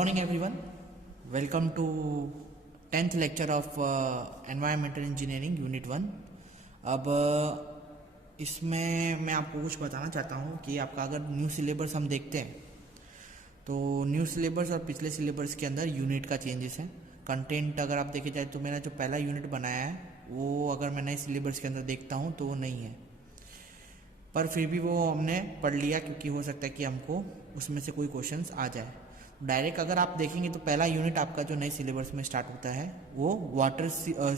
morning everyone. Welcome to 10th lecture of Environmental Engineering Unit 1. अब इसमें मैं आपको कुछ बताना चाहता हूँ कि आपका अगर न्यू सिलेबस हम देखते हैं तो न्यू सिलेबस और पिछले सिलेबस के अंदर यूनिट का चेंजेस है. कंटेंट अगर आप देखे जाए तो मेरा जो पहला यूनिट बनाया है वो अगर मैं नए सिलेबस के अंदर देखता हूँ तो वो नहीं है, पर फिर भी वो हमने पढ़ लिया क्योंकि हो सकता है कि हमको उसमें से कोई क्वेश्चंस आ जाए. डायरेक्ट अगर आप देखेंगे तो पहला यूनिट आपका जो नए सिलेबस में स्टार्ट होता है वो वाटर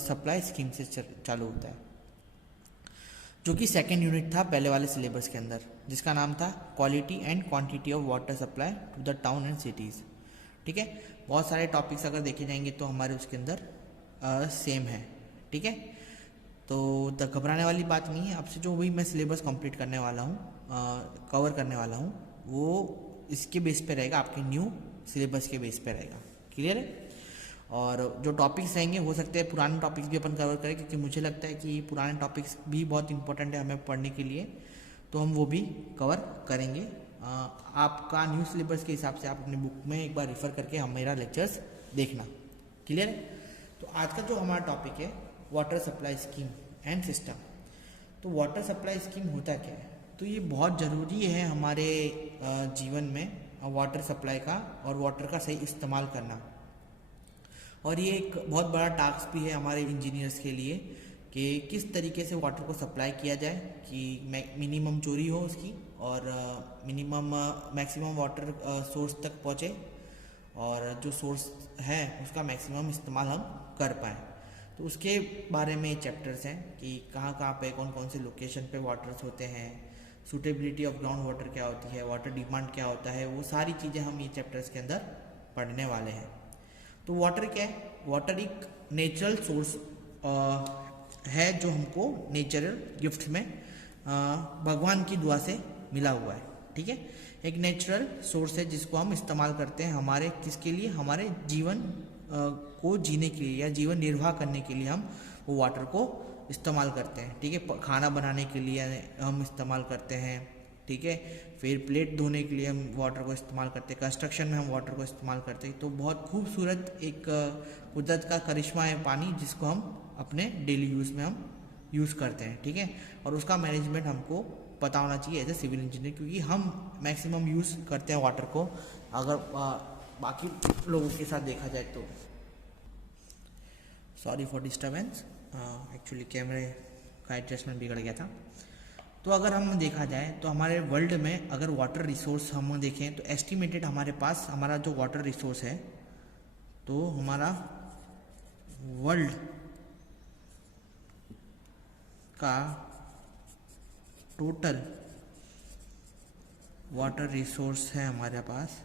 सप्लाई स्कीम से चालू होता है, जो कि सेकंड यूनिट था पहले वाले सिलेबस के अंदर, जिसका नाम था quality and quantity of water supply to the town and cities. ठीक है, बहुत सारे टॉपिक्स अगर देखे जाएंगे तो हमारे उसके अंदर सेम है. ठीक है, तो घबराने वाली बात नहीं है. आपसे जो भी मैं सिलेबस कंप्लीट करने वाला हूँ, कवर करने वाला हूँ, वो इसके बेस पे रहेगा, आपके न्यू सिलेबस के बेस पे रहेगा. क्लियर है? और जो टॉपिक्स रहेंगे हो सकते हैं पुराने टॉपिक्स भी अपन कवर करें, क्योंकि मुझे लगता है कि पुराने टॉपिक्स भी बहुत इंपॉर्टेंट है हमें पढ़ने के लिए, तो हम वो भी कवर करेंगे. आपका न्यू सिलेबस के हिसाब से आप अपनी बुक में एक बार रेफर करके हम मेरा लेक्चर्स देखना. क्लियर है? तो आज का जो हमारा टॉपिक है water supply scheme and system. तो वाटर सप्लाई स्कीम होता क्या है? तो ये बहुत ज़रूरी है हमारे जीवन में वाटर सप्लाई का और वाटर का सही इस्तेमाल करना. और ये एक बहुत बड़ा टास्क भी है हमारे इंजीनियर्स के लिए कि किस तरीके से वाटर को सप्लाई किया जाए कि मिनिमम चोरी हो उसकी और मैक्सिमम वाटर सोर्स तक पहुँचे और जो सोर्स है उसका मैक्सिमम इस्तेमाल हम कर पाएँ. तो उसके बारे में चैप्टर्स हैं कि कहाँ कहाँ पे कौन कौन से लोकेशन पे वाटर्स होते हैं, सूटेबिलिटी ऑफ ग्राउंड वाटर क्या होती है, वाटर डिमांड क्या होता है, वो सारी चीज़ें हम ये चैप्टर्स के अंदर पढ़ने वाले हैं. तो वाटर क्या है? वाटर एक नेचुरल सोर्स है जो हमको नेचुरल गिफ्ट में भगवान की दुआ से मिला हुआ है. ठीक है, एक नेचुरल सोर्स है जिसको हम इस्तेमाल करते हैं हमारे किसके लिए, हमारे जीवन को जीने के लिए या जीवन निर्वाह करने के लिए हम वो वाटर को इस्तेमाल करते हैं. ठीक है, खाना बनाने के लिए हम इस्तेमाल करते हैं. ठीक है, फिर प्लेट धोने के लिए हम वाटर को इस्तेमाल करते हैं, कंस्ट्रक्शन में हम वाटर को इस्तेमाल करते हैं. तो बहुत खूबसूरत एक कुदरत का करिश्मा है पानी, जिसको हम अपने डेली यूज़ में हम यूज़ करते हैं. ठीक है, और उसका मैनेजमेंट हमको पता होना चाहिए एज ए सिविल इंजीनियर, क्योंकि हम मैक्सिमम यूज़ करते हैं वाटर को अगर बाकी लोगों के साथ देखा जाए तो. सॉरी फॉर डिस्टर्बेंस, एक्चुअली कैमरे का एडजस्टमेंट बिगड़ गया था. तो अगर हम देखा जाए तो हमारे वर्ल्ड में अगर वाटर रिसोर्स हम देखें तो एस्टिमेटेड हमारे पास हमारा जो वाटर रिसोर्स है, तो हमारा वर्ल्ड का टोटल वाटर रिसोर्स है हमारे पास,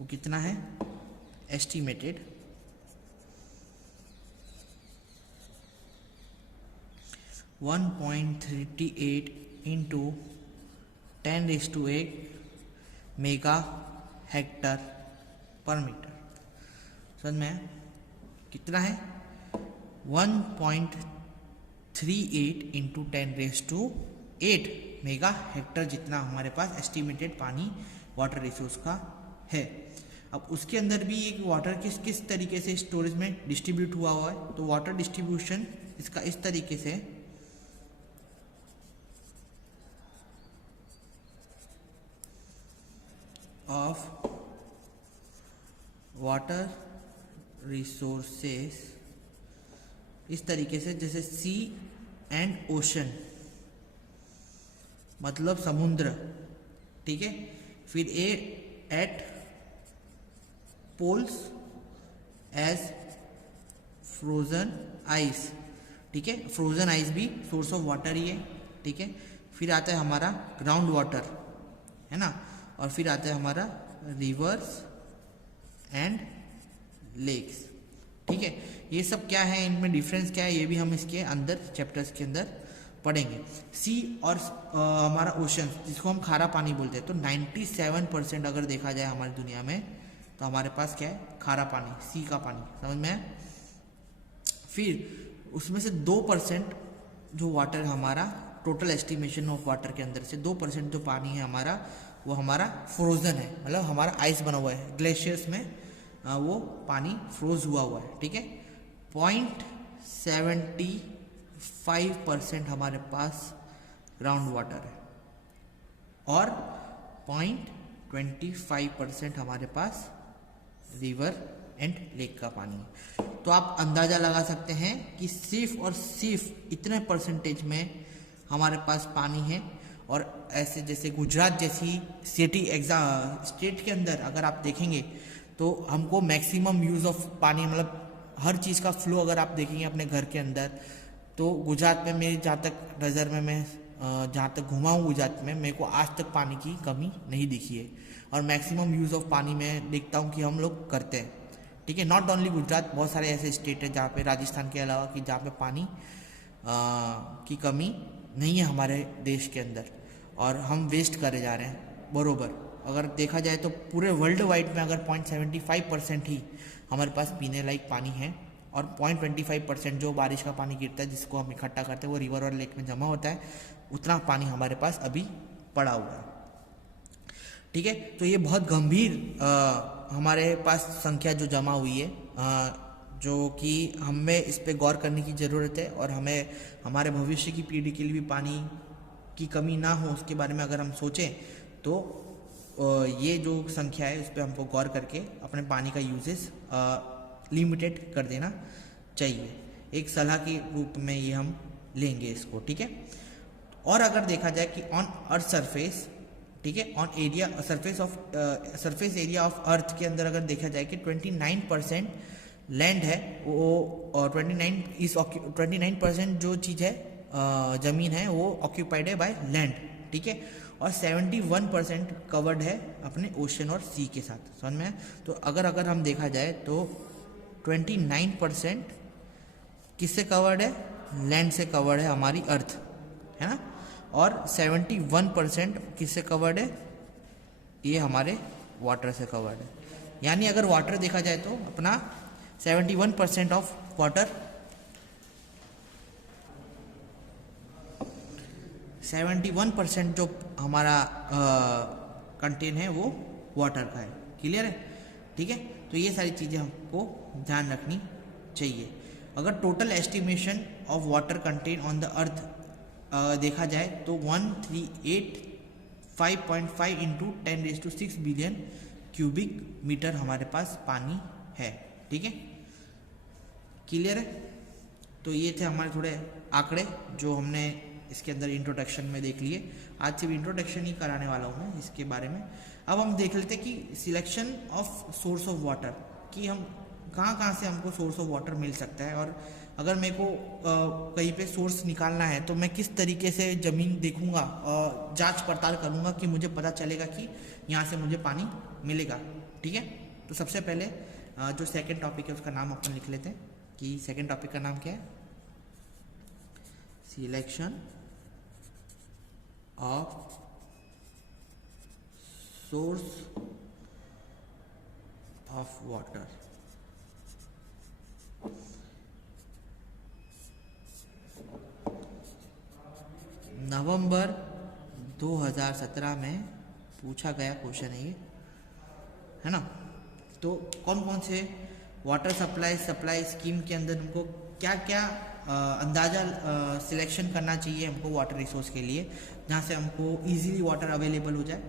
वो कितना है? एस्टिमेटेड 1.38 इंटू 10⁸ मेगा हेक्टर पर मीटर. समझ में? कितना है? 1.38 इंटू 10⁸ मेगा हेक्टर जितना हमारे पास एस्टिमेटेड पानी वाटर रिसोर्स का है. अब उसके अंदर भी एक वाटर किस किस तरीके से स्टोरेज में डिस्ट्रीब्यूट हुआ है. तो वाटर डिस्ट्रीब्यूशन इसका इस तरीके से ऑफ वाटर रिसोर्सेस इस तरीके से, जैसे सी एंड ओशन मतलब समुद्र. ठीक है, फिर a at poles as frozen ice. ठीक है, फ्रोजन आइस भी सोर्स ऑफ वाटर ही है. ठीक है, फिर आता है हमारा ग्राउंड वाटर, है ना, और फिर आता है हमारा रिवर्स एंड लेक्स. ठीक है, ये सब क्या है, इनमें डिफरेंस क्या है, ये भी हम इसके अंदर चैप्टर्स के अंदर पढ़ेंगे. सी और हमारा ओशन जिसको हम खारा पानी बोलते हैं, तो 97% अगर देखा जाए हमारी दुनिया में तो हमारे पास क्या है? खारा पानी, सी का पानी. समझ में? फिर उसमें से 2% जो वाटर हमारा टोटल एस्टिमेशन ऑफ वाटर के अंदर से 2% जो पानी है हमारा वो हमारा फ्रोज़न है, मतलब हमारा आइस बना हुआ है, ग्लेशियर्स में वो पानी फ्रोज हुआ हुआ है, ठीक है। 0.75% हमारे पास ग्राउंड वाटर है और 0.25% हमारे पास रिवर एंड लेक का पानी है। तो आप अंदाज़ा लगा सकते हैं कि सिर्फ और सिर्फ इतने परसेंटेज में हमारे पास पानी है। और ऐसे जैसे गुजरात जैसी स्टेट के अंदर अगर आप देखेंगे तो हमको मैक्सिमम यूज़ ऑफ पानी, मतलब हर चीज़ का फ्लो अगर आप देखेंगे अपने घर के अंदर, तो गुजरात में मेरी जहाँ तक नज़र में मैं जहाँ तक घुमा हूँ गुजरात में, मेरे को आज तक पानी की कमी नहीं दिखी है। और मैक्सिमम यूज़ ऑफ पानी मैं देखता हूँ कि हम लोग करते हैं, ठीक है। नॉट ओनली गुजरात, बहुत सारे ऐसे स्टेट है जहाँ पे, राजस्थान के अलावा, कि जहाँ पे पानी की कमी नहीं है हमारे देश के अंदर, और हम वेस्ट करे जा रहे हैं बरोबर। अगर देखा जाए तो पूरे वर्ल्ड वाइड में अगर 0.75% ही हमारे पास पीने लायक पानी है, और 0.25% जो बारिश का पानी गिरता है जिसको हम इकट्ठा करते हैं वो रिवर और लेक में जमा होता है, उतना पानी हमारे पास अभी पड़ा हुआ है, ठीक है। तो ये बहुत गंभीर हमारे पास संख्या जो जमा हुई है, जो कि हमें इस पे गौर करने की ज़रूरत है। और हमें हमारे भविष्य की पीढ़ी के लिए भी पानी की कमी ना हो उसके बारे में अगर हम सोचें तो ये जो संख्या है उस पर हमको गौर करके अपने पानी का यूजेस लिमिटेड कर देना चाहिए, एक सलाह के रूप में ये हम लेंगे इसको, ठीक है। और अगर देखा जाए कि ऑन अर्थ सरफेस, ठीक है, on area surface area of earth के अंदर अगर देखा जाए कि 29% लैंड है वो, और 29% जो चीज़ है ज़मीन है वो ऑक्यूपाइड है बाय लैंड, ठीक है। और 71% कवर्ड है अपने ओशन और सी के साथ, समझ में। तो अगर हम देखा जाए तो 29% किससे कवर्ड है, लैंड से कवर्ड है हमारी अर्थ, है ना। और 71% किससे कवर्ड है, ये हमारे वाटर से कवर्ड है। यानी अगर वाटर देखा जाए तो अपना 71% ऑफ वाटर, 71% जो हमारा कंटेन है वो वाटर का है, क्लियर है, ठीक है। तो ये सारी चीज़ें हमको ध्यान रखनी चाहिए। अगर total estimation of water contain on the earth देखा जाए तो 1385.5 इंटू 10⁶ बिलियन क्यूबिक मीटर हमारे पास पानी है, ठीक है, क्लियर है। तो ये थे हमारे थोड़े आंकड़े जो हमने इसके अंदर इंट्रोडक्शन में देख लिए। आज सिर्फ इंट्रोडक्शन ही कराने वाला हूँ मैं इसके बारे में। अब हम देख लेते हैं कि selection of source of water, कि हम कहाँ से हमको सोर्स ऑफ वाटर मिल सकता है, और अगर मेरे को कहीं पे सोर्स निकालना है तो मैं किस तरीके से ज़मीन देखूंगा और जांच पड़ताल करूंगा कि मुझे पता चलेगा कि यहाँ से मुझे पानी मिलेगा, ठीक है। तो सबसे पहले जो सेकंड टॉपिक है उसका नाम अपन लिख लेते हैं कि सेकंड टॉपिक का नाम क्या है, selection of source of water. नवंबर 2017 में पूछा गया क्वेश्चन है ये, है ना। तो कौन कौन से वाटर सप्लाई स्कीम के अंदर हमको क्या क्या अंदाज़ा सिलेक्शन करना चाहिए हमको वाटर रिसोर्स के लिए, जहाँ से हमको इजीली वाटर अवेलेबल हो जाए,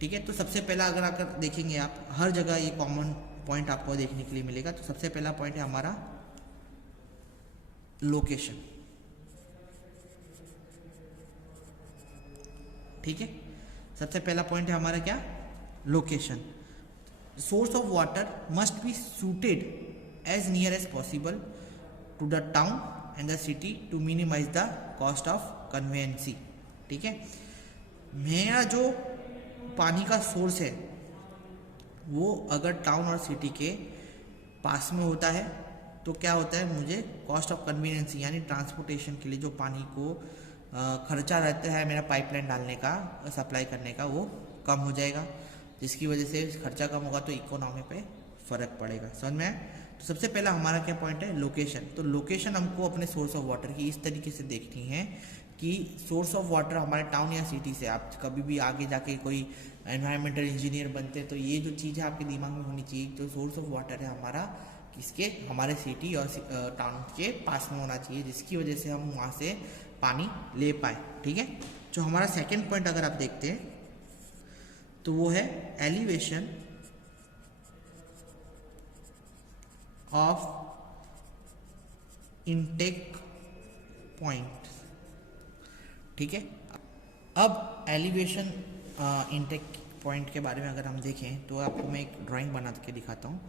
ठीक है। तो सबसे पहला अगर देखेंगे आप, हर जगह ये कॉमन पॉइंट आपको देखने के लिए मिलेगा। तो सबसे पहला पॉइंट है हमारा लोकेशन, ठीक है। सबसे पहला पॉइंट है हमारा क्या, location. Source of water must be suited as near as possible to the town and the city to minimise the cost of conveyance, ठीक है। मेरा जो पानी का सोर्स है वो अगर टाउन और सिटी के पास में होता है तो क्या होता है, मुझे कॉस्ट ऑफ कन्वीनियंसी यानी ट्रांसपोर्टेशन के लिए जो पानी को खर्चा रहता है मेरा पाइपलाइन डालने का, सप्लाई करने का, वो कम हो जाएगा, जिसकी वजह से खर्चा कम होगा तो इकोनॉमी पे फ़र्क पड़ेगा, समझ में आया। तो सबसे पहला हमारा क्या पॉइंट है, लोकेशन। तो लोकेशन हमको अपने सोर्स ऑफ वाटर की इस तरीके से देखनी है कि सोर्स ऑफ वाटर हमारे टाउन या सिटी से, आप कभी भी आगे जाके कोई एनवायरमेंटल इंजीनियर बनते हैं तो ये जो चीज़ है आपके दिमाग में होनी चाहिए, जो सोर्स ऑफ वाटर है हमारा किसके, हमारे सिटी और टाउन के पास में होना चाहिए, जिसकी वजह से हम वहाँ से पानी ले पाए। ठीक है, जो हमारा सेकेंड पॉइंट अगर आप देखते हैं तो वो है एलिवेशन ऑफ इनटेक पॉइंट। ठीक है, अब एलिवेशन इनटेक पॉइंट के बारे में अगर हम देखें तो आपको मैं एक ड्राइंग बना के दिखाता हूँ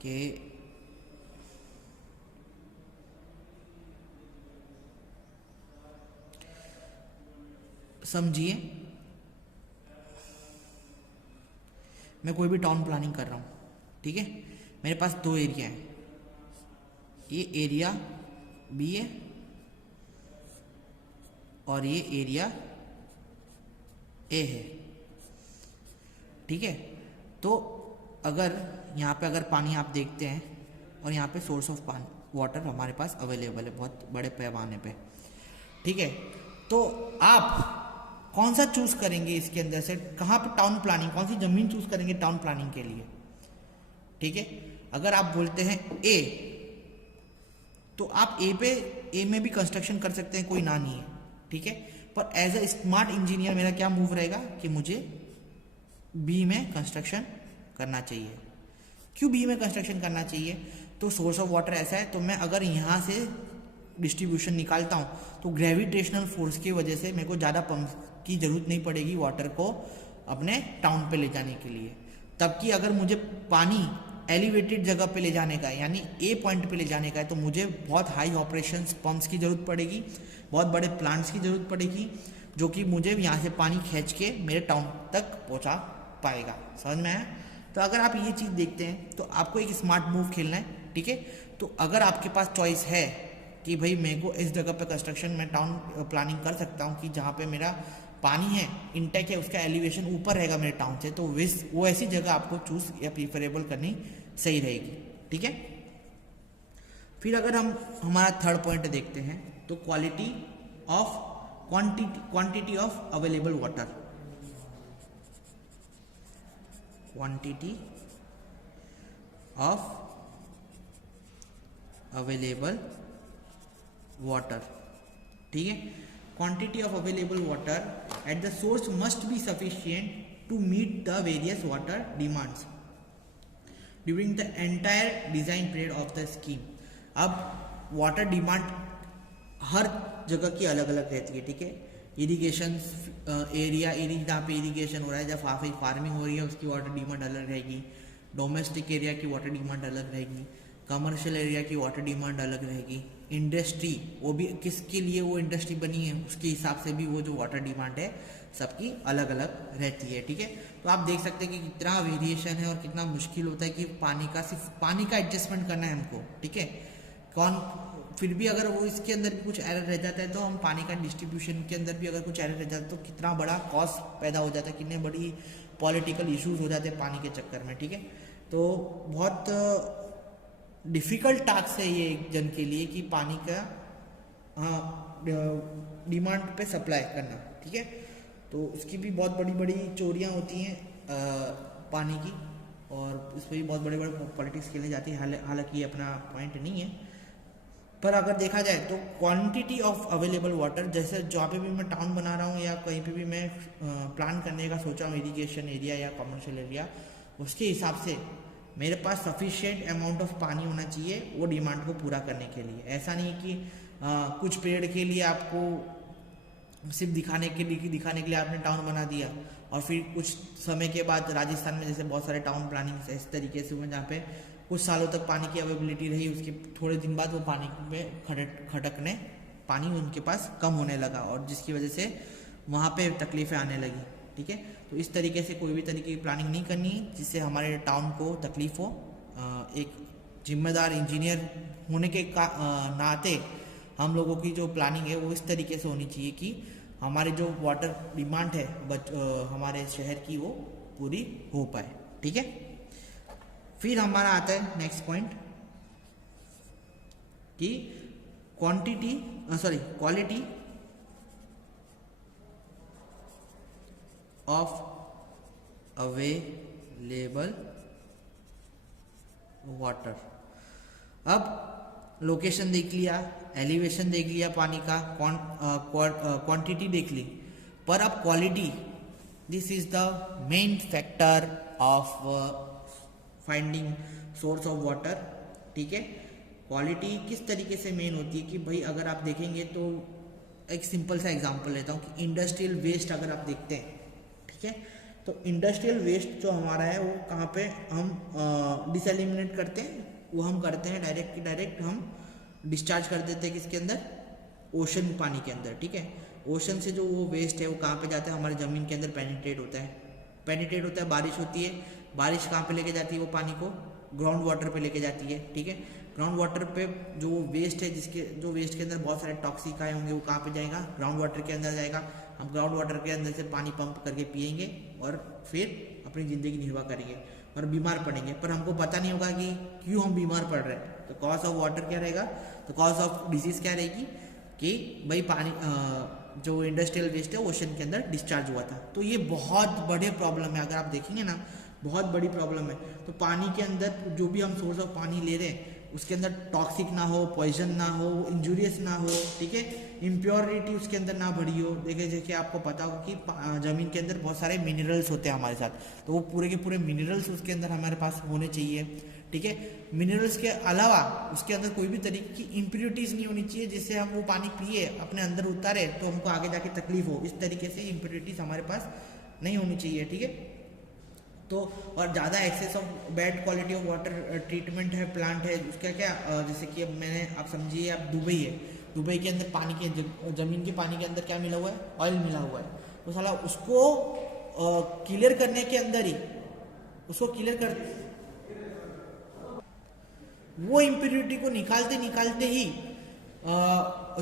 कि समझिए मैं कोई भी टाउन प्लानिंग कर रहा हूँ। ठीक है, मेरे पास दो एरिया हैं, ये एरिया बी है और ये एरिया ए है। ठीक है, तो अगर यहाँ पे अगर पानी आप देखते हैं और यहाँ पे सोर्स ऑफ पानी वाटर हमारे पास अवेलेबल है बहुत बड़े पैमाने पे। ठीक है, तो आप कौन सा चूज करेंगे इसके अंदर से, कहाँ पे टाउन प्लानिंग, कौन सी जमीन चूज करेंगे टाउन प्लानिंग के लिए। ठीक है, अगर आप बोलते हैं ए तो आप ए में भी कंस्ट्रक्शन कर सकते हैं, कोई ना नहीं है। ठीक है, पर एज अ स्मार्ट इंजीनियर मेरा क्या मूव रहेगा कि मुझे बी में कंस्ट्रक्शन करना चाहिए। क्यों बी में कंस्ट्रक्शन करना चाहिए, तो सोर्स ऑफ वाटर ऐसा है, तो मैं अगर यहाँ से डिस्ट्रीब्यूशन निकालता हूँ तो ग्रेविटेशनल फोर्स की वजह से मेरे को ज़्यादा पंप की जरूरत नहीं पड़ेगी वाटर को अपने टाउन पे ले जाने के लिए। तब कि अगर मुझे पानी एलिवेटेड जगह पे ले जाने का है, यानी ए पॉइंट पे ले जाने का है, तो मुझे बहुत हाई ऑपरेशंस पंप्स की जरूरत पड़ेगी, बहुत बड़े प्लांट्स की जरूरत पड़ेगी, जो कि मुझे यहाँ से पानी खींच के मेरे टाउन तक पहुँचा पाएगा। समझ में आया? तो अगर आप ये चीज़ देखते हैं तो आपको एक स्मार्ट मूव खेलना है। ठीक है, तो अगर आपके पास चॉइस है कि भाई मेरे को इस जगह पे कंस्ट्रक्शन में टाउन प्लानिंग कर सकता हूँ कि जहाँ पे मेरा पानी है, इंटेक है, उसका एलिवेशन ऊपर रहेगा मेरे टाउन से, तो वो ऐसी जगह आपको चूज या प्रीफरेबल करनी सही रहेगी। ठीक है, फिर अगर हम हमारा थर्ड पॉइंट देखते हैं तो quality of quantity of available water, quantity of available water. ठीक है, quantity of available water at the source must be sufficient to meet the various water demands during the entire design period of the scheme। अब water demand हर जगह की अलग अलग रहती है। ठीक है, इरिगेशन एरिया जहाँ पे इरिगेशन हो रहा है, जहाँ फार्मिंग हो रही है, उसकी वाटर डिमांड अलग रहेगी, डोमेस्टिक एरिया की वाटर डिमांड अलग रहेगी, कमर्शियल एरिया की वाटर डिमांड अलग रहेगी, इंडस्ट्री वो भी किसके लिए वो इंडस्ट्री बनी है उसके हिसाब से भी वो जो वाटर डिमांड है सबकी अलग अलग रहती है। ठीक है, तो आप देख सकते हैं कि कितना वेरिएशन है और कितना मुश्किल होता है कि सिर्फ पानी का एडजस्टमेंट करना है हमको। ठीक है, फिर भी अगर वो इसके अंदर भी कुछ एरर रह जाता है तो हम पानी का डिस्ट्रीब्यूशन के अंदर भी अगर कुछ एरर रह जाता है तो कितना बड़ा कॉस्ट पैदा हो जाता है, कितने बड़ी पॉलिटिकल इश्यूज हो जाते हैं पानी के चक्कर में। ठीक है, तो बहुत डिफ़िकल्ट टास्क है ये एक जन के लिए कि पानी का डिमांड पे सप्लाई करना। ठीक है, तो उसकी भी बहुत बड़ी बड़ी चोरियां होती हैं पानी की, और इस पर भी बहुत बड़े बड़े पॉलिटिक्स खेलने जाती है। हालांकि ये अपना पॉइंट नहीं है, पर अगर देखा जाए तो क्वांटिटी ऑफ अवेलेबल वाटर, जैसे जहाँ पे भी मैं टाउन बना रहा हूँ या कहीं पे भी मैं प्लान करने का सोचा हूँ इरिगेशन एरिया या कमर्शियल एरिया, उसके हिसाब से मेरे पास सफिशिएंट अमाउंट ऑफ पानी होना चाहिए वो डिमांड को पूरा करने के लिए। ऐसा नहीं कि कुछ पीरियड के लिए आपको सिर्फ दिखाने के लिए आपने टाउन बना दिया और फिर कुछ समय के बाद राजस्थान में जैसे बहुत सारे टाउन प्लानिंग इस तरीके से हुए जहाँ पे कुछ सालों तक पानी की अवेलेबिलिटी रही, उसके थोड़े दिन बाद वो पानी में खटकने पानी उनके पास कम होने लगा और जिसकी वजह से वहाँ पे तकलीफें आने लगी। ठीक है, तो इस तरीके से कोई भी तरीके की प्लानिंग नहीं करनी है जिससे हमारे टाउन को तकलीफ हो। एक जिम्मेदार इंजीनियर होने के नाते हम लोगों की जो प्लानिंग है वो इस तरीके से होनी चाहिए कि हमारी जो वाटर डिमांड है हमारे शहर की वो पूरी हो पाए। ठीक है, फिर हमारा आता है नेक्स्ट पॉइंट कि क्वालिटी ऑफ अवेलेबल वाटर। अब लोकेशन देख लिया, एलिवेशन देख लिया पानी का, क्वांटिटी देख ली, पर अब quality, this is the main factor of finding source of water. ठीक है, क्वालिटी किस तरीके से मेन होती है कि भाई अगर आप देखेंगे तो एक सिंपल सा एग्जांपल लेता हूँ कि इंडस्ट्रियल वेस्ट अगर आप देखते हैं, ठीक है, तो इंडस्ट्रियल वेस्ट जो हमारा है वो कहाँ पे हम डिसएलिमिनेट करते हैं, वो हम करते हैं डायरेक्ट हम डिस्चार्ज कर देते हैं किसके अंदर, ओशन पानी के अंदर। ठीक है, ओशन से जो वो वेस्ट है वो कहाँ पे जाता है, हमारे ज़मीन के अंदर पेनिट्रेट होता है, बारिश होती है, बारिश कहाँ पे लेके जाती है वो पानी को, ग्राउंड वाटर पे लेके जाती है। ठीक है, ग्राउंड वाटर पे जो वेस्ट है, जो वेस्ट के अंदर बहुत सारे टॉक्सिक आए होंगे वो कहाँ पे जाएगा, ग्राउंड वाटर के अंदर जाएगा। हम ग्राउंड वाटर के अंदर से पानी पंप करके पियेंगे और फिर अपनी ज़िंदगी निर्वाह करेंगे और बीमार पड़ेंगे, पर हमको पता नहीं होगा कि क्यों हम बीमार पड़ रहे हैं। तो कॉज ऑफ वाटर क्या रहेगा, तो कॉज ऑफ डिजीज क्या रहेगी कि भाई पानी जो इंडस्ट्रियल वेस्ट है ओशन के अंदर डिस्चार्ज हुआ था। तो ये बहुत बड़े प्रॉब्लम है, अगर आप देखेंगे ना बहुत बड़ी प्रॉब्लम है। तो पानी के अंदर जो भी हम सोर्स ऑफ पानी ले रहे हैं उसके अंदर टॉक्सिक ना हो, पॉइजन ना हो, इंजूरियस ना हो, ठीक है, इम्प्योरिटी उसके अंदर ना भरी हो। देखिए जैसे आपको पता हो कि ज़मीन के अंदर बहुत सारे मिनरल्स होते हैं हमारे साथ, तो वो पूरे के पूरे मिनरल्स उसके अंदर हमारे पास होने चाहिए। ठीक है, मिनरल्स के अलावा उसके अंदर कोई भी तरीके की इम्प्योरिटीज़ नहीं होनी चाहिए जिससे हम वो पानी पिए अपने अंदर उतारे तो हमको आगे जाके तकलीफ हो। इस तरीके से इम्प्योरिटीज़ हमारे पास नहीं होनी चाहिए। ठीक है, तो और ज़्यादा excess of bad quality of water treatment है, प्लांट है, उसका क्या जैसे कि अब मैंने आप समझिए आप दुबई है, दुबई के अंदर पानी के ज़मीन के पानी के अंदर क्या मिला हुआ है, ऑयल मिला हुआ है। तो साला उसको क्लियर करने के अंदर ही उसको क्लियर कर वो इम्प्योरिटी को निकालते ही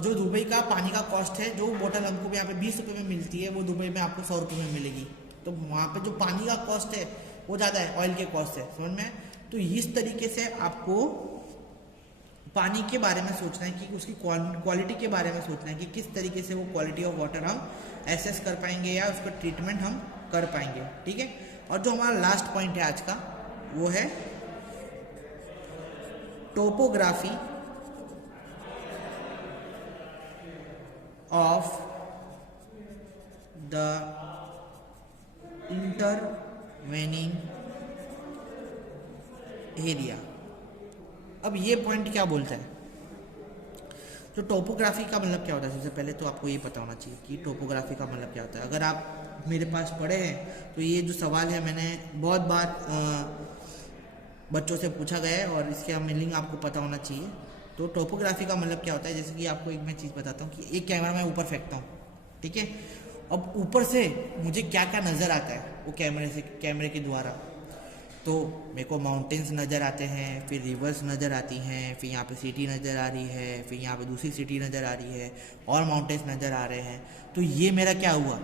जो दुबई का पानी का कॉस्ट है, जो बोतल हमको यहाँ पे 20 रुपये में मिलती है वो दुबई में आपको 100 रुपये में मिलेगी। तो वहाँ पे जो पानी का कॉस्ट है वो ज़्यादा है ऑयल के कॉस्ट से, समझ में। तो इस तरीके से आपको पानी के बारे में सोचना है कि उसकी क्वालिटी के बारे में सोचना है कि किस तरीके से वो क्वालिटी ऑफ वाटर हम एसेस कर पाएंगे या उसका ट्रीटमेंट हम कर पाएंगे। ठीक है, और जो हमारा लास्ट पॉइंट है आज का वो है topography of the intervening area. अब ये पॉइंट क्या बोलता है, तो टोपोग्राफी का मतलब क्या होता है, सबसे पहले तो आपको ये पता होना चाहिए कि टोपोग्राफी का मतलब क्या होता है। अगर आप मेरे पास पढ़े हैं तो ये जो सवाल है मैंने बहुत बार बच्चों से पूछा गया है और इसका मीनिंग आपको पता होना चाहिए। तो टोपोग्राफी का मतलब क्या होता है, जैसे कि आपको एक मैं चीज़ बताता हूँ कि एक कैमरा मैं ऊपर फेंकता हूँ, ठीक है, अब ऊपर से मुझे क्या क्या नज़र आता है वो कैमरे के द्वारा। तो मेरे को माउंटेन्स नज़र आते हैं, फिर रिवर्स नज़र आती हैं, फिर यहाँ पे सिटी नज़र आ रही है, फिर यहाँ पे दूसरी सिटी नज़र आ रही है और माउंटेन्स नज़र आ रहे हैं। तो ये मेरा क्या हुआ,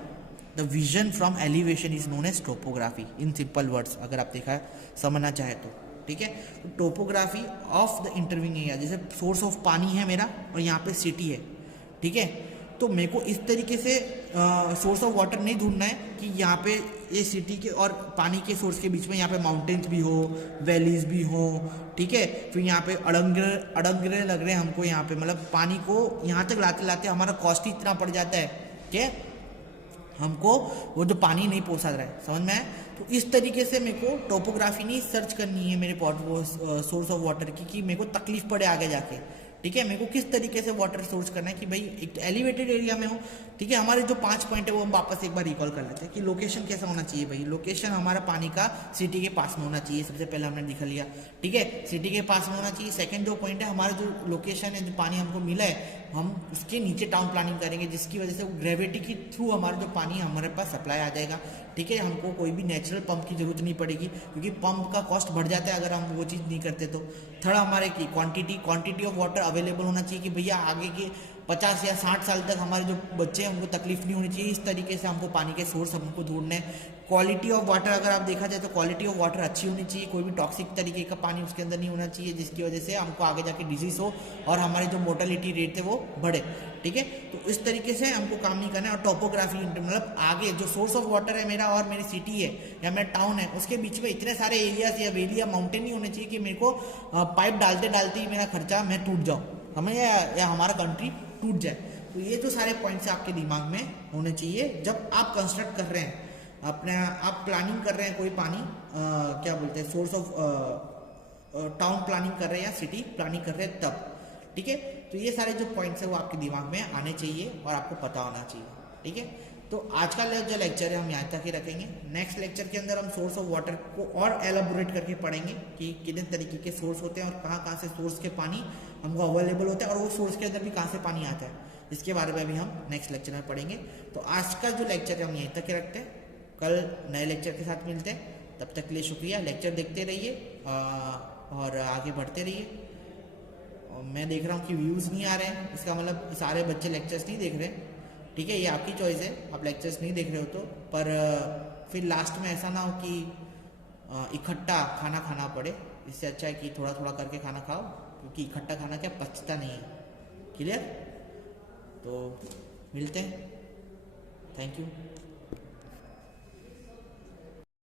the vision from elevation is known as topography in simple words, अगर आप देखा समझना चाहे तो। ठीक है, तो topography of the interviewing area, जैसे सोर्स ऑफ पानी है मेरा और यहाँ पे सिटी है, ठीक है, तो मेरे को इस तरीके से सोर्स ऑफ वाटर नहीं ढूंढना है कि यहाँ पे ये सिटी के और पानी के सोर्स के बीच में यहाँ पे माउंटेन्स भी हो, वैलीज भी हो, ठीक है, फिर यहाँ पे अड़ंगरे लग रहे हैं हमको यहाँ पे, मतलब पानी को यहाँ तक लाते लाते हमारा कॉस्ट ही इतना पड़ जाता है कि हमको वो जो पानी नहीं पहुँचा रहा है, समझ में आए। तो इस तरीके से मेरे को टोपोग्राफी नहीं सर्च करनी है मेरे सोर्स ऑफ वाटर की कि मेरे को तकलीफ पड़े आगे जाके। ठीक है, मेरे को किस तरीके से वाटर सोर्स करना है कि भाई एक एलिवेटेड एरिया में हो। ठीक है, हमारे जो 5 पॉइंट है वो हम वापस एक बार रिकॉल कर लेते हैं कि लोकेशन कैसा होना चाहिए। भाई लोकेशन हमारा पानी का सिटी के पास में होना चाहिए, सबसे पहले हमने दिखा लिया। ठीक है, सिटी के पास में होना चाहिए। सेकंड जो पॉइंट है, हमारा जो लोकेशन है, जो पानी हमको मिला है, हम उसके नीचे टाउन प्लानिंग करेंगे जिसकी वजह से ग्रेविटी के थ्रू हमारा जो पानी हमारे पास सप्लाई आ जाएगा। ठीक है, हमको कोई भी नेचुरल पंप की जरूरत नहीं पड़ेगी क्योंकि पंप का कॉस्ट बढ़ जाता है अगर हम वो चीज़ नहीं करते तो। थर्ड हमारे की क्वांटिटी ऑफ वाटर अवेलेबल होना चाहिए कि भैया आगे के 50 या 60 साल तक हमारे जो बच्चे हैं उनको तकलीफ नहीं होनी चाहिए। इस तरीके से हमको पानी के सोर्स हमको ढूंढने हैं। क्वालिटी ऑफ वाटर अगर आप देखा जाए तो क्वालिटी ऑफ वाटर अच्छी होनी चाहिए, कोई भी टॉक्सिक तरीके का पानी उसके अंदर नहीं होना चाहिए जिसकी वजह से हमको आगे जाके डिजीज हो और हमारी जो मोर्टेलिटी रेट है वो बढ़े। ठीक है, तो इस तरीके से हमको काम नहीं करना है। और टोपोग्राफी मतलब आगे जो सोर्स ऑफ वाटर है मेरा और मेरी सिटी है या मेरा टाउन है उसके बीच में इतने सारे एरियाज या वैली या माउंटेन नहीं होने चाहिए कि मेरे को पाइप डालते डालते ही मेरा खर्चा मैं टूट जाऊँ, हमें या हमारा कंट्री टूट जाए। तो ये जो सारे पॉइंट्स आपके दिमाग में होने चाहिए जब आप कंस्ट्रक्ट कर रहे हैं अपने, आप प्लानिंग कर रहे हैं कोई पानी क्या बोलते हैं सोर्स ऑफ टाउन प्लानिंग कर रहे हैं या सिटी प्लानिंग कर रहे हैं तब। ठीक है, तो ये सारे जो पॉइंट्स है वो आपके दिमाग में आने चाहिए और आपको पता होना चाहिए। ठीक है, तो आज का जो लेक्चर है हम यहाँ तक ही रखेंगे। नेक्स्ट लेक्चर के अंदर हम सोर्स ऑफ वाटर को और एलाबोरेट करके पढ़ेंगे कि कितने तरीके के सोर्स होते हैं और कहाँ कहाँ से सोर्स के पानी हमको अवेलेबल होता है और वो सोर्स के अंदर भी कहाँ से पानी आता है, इसके बारे में भी हम नेक्स्ट लेक्चर में पढ़ेंगे। तो आज का जो लेक्चर है हम यहीं तक ही रखते हैं, कल नए लेक्चर के साथ मिलते हैं। तब तक के लिए शुक्रिया। लेक्चर देखते रहिए और आगे बढ़ते रहिए। मैं देख रहा हूँ कि व्यूज़ नहीं आ रहे हैं, इसका मतलब सारे बच्चे लेक्चर्स नहीं देख रहे। ठीक है, ये आपकी चॉइस है, आप लेक्चर्स नहीं देख रहे हो तो, पर फिर लास्ट में ऐसा ना हो कि इकट्ठा खाना खाना पड़े। इससे अच्छा है कि थोड़ा थोड़ा करके खाना खाओ, क्योंकि इकट्ठा खाना क्या पचता नहीं है। क्लियर? तो मिलते हैं, थैंक यू।